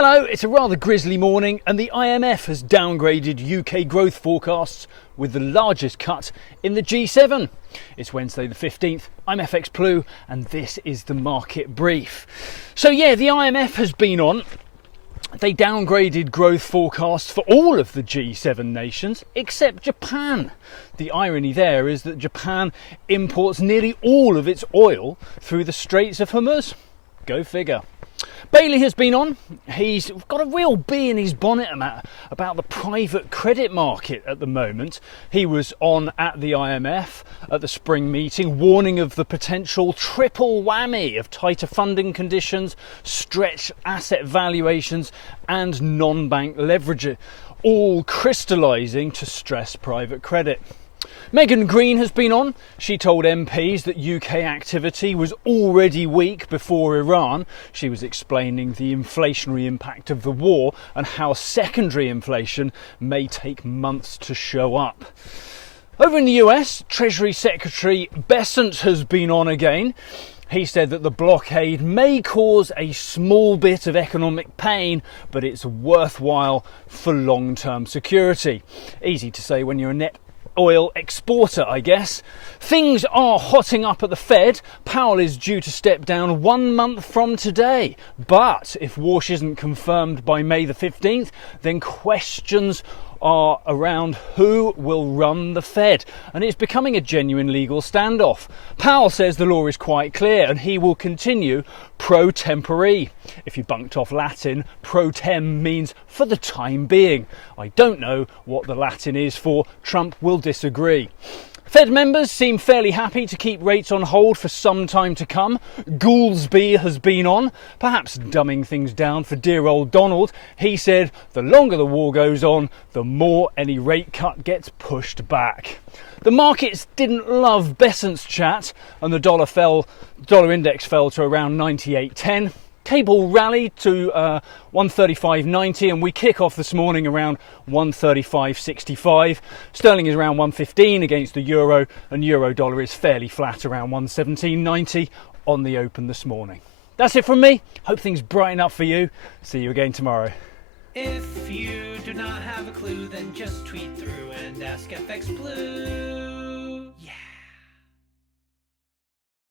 Hello, it's a rather grisly morning and the IMF has downgraded UK growth forecasts with the largest cut in the G7. It's Wednesday the 15th, I'm FxPlew and this is the market brief. So yeah, the IMF has been on. They downgraded growth forecasts for all of the G7 nations except Japan. The irony there is that Japan imports nearly all of its oil through the Straits of Hormuz. Go figure. Bailey has been on. He's got a real bee in his bonnet about the private credit market at the moment. He was on at the IMF at the spring meeting, warning of the potential triple whammy of tighter funding conditions, stretched asset valuations and non-bank leverage, all crystallising to stress private credit. Greene has been on. She told MPs that UK activity was already weak before Iran. She was explaining the inflationary impact of the war and how secondary inflation may take months to show up. Over in the US, Treasury Secretary Bessent has been on again. He said that the blockade may cause a small bit of economic pain, but it's worthwhile for long-term security. Easy to say when you're a net oil exporter, I guess. Things are hotting up at the Fed. Powell is due to step down 1 month from today. But if Walsh isn't confirmed by May the 15th, then questions are around who will run the Fed, and it's becoming a genuine legal standoff. Powell says the law is quite clear and he will continue pro tempore. If you bunked off Latin, pro tem means for the time being. I don't know what the Latin is for. Trump will disagree. Fed members seem fairly happy to keep rates on hold for some time to come. Goolsbee has been on, perhaps dumbing things down for dear old Donald. He said the longer the war goes on, the more any rate cut gets pushed back. The markets didn't love Bessent's chat and the dollar index fell to around 98.10. Cable rallied to 135.90 and we kick off this morning around 135.65. Sterling is around 115 against the euro and euro dollar is fairly flat around 117.90 on the open this morning. That's it from me. Hope things brighten up for you. See you again tomorrow. If you do not have a clue, then just tweet through and ask FxPlew.